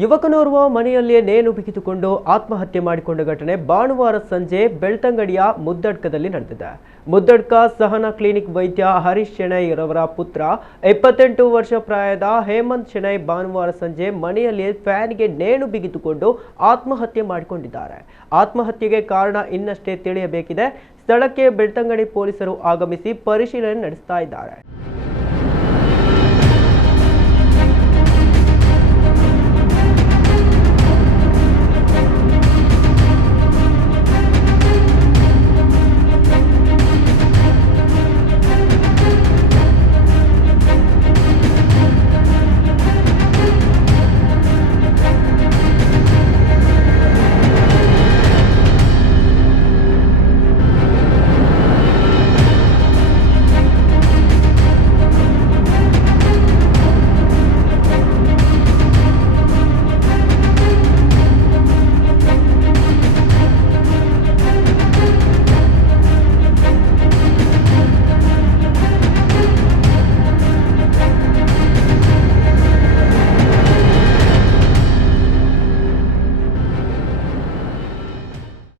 ಯುವಕನೋರ್ವ ಮನೆಯಲ್ಲಿಯೇ ನೇಣು ಬಿಗಿದುಕೊಂಡು ಆತ್ಮಹತ್ಯೆ ಮಾಡಿಕೊಂಡ ಘಟನೆ ಭಾನುವಾರ ಸಂಜೆ ಬೆಳ್ತಂಗಡಿಯ ಮುದ್ದಡ್ಕದಲ್ಲಿ ನಡೆದಿದೆ. ಮುದ್ದಡ್ಕ ಸಹನಾ ಕ್ಲಿನಿಕ್ ವೈದ್ಯ ಹರೀಶ್ ಶೆಣೈ ರವರ ಪುತ್ರ 28 ವರ್ಷ ಪ್ರಾಯದ ಹೇಮಂತ್ ಶೆಣೈ ಭಾನುವಾರ ಸಂಜೆ ಮನೆಯಲ್ಲಿಯೇ ಫ್ಯಾನ್ಗೆ ನೇಣು ಬಿಗಿದುಕೊಂಡು ಆತ್ಮಹತ್ಯೆ ಮಾಡಿಕೊಂಡಿದ್ದಾರೆ. ಆತ್ಮಹತ್ಯೆಗೆ ಕಾರಣ ಇನ್ನಷ್ಟೇ ತಿಳಿಯಬೇಕಿದೆ. ಸ್ಥಳಕ್ಕೆ ಬೆಳ್ತಂಗಡಿ ಪೊಲೀಸರು ಆಗಮಿಸಿ ಪರಿಶೀಲನೆ ನಡೆಸ್ತಾ ಇದ್ದಾರೆ.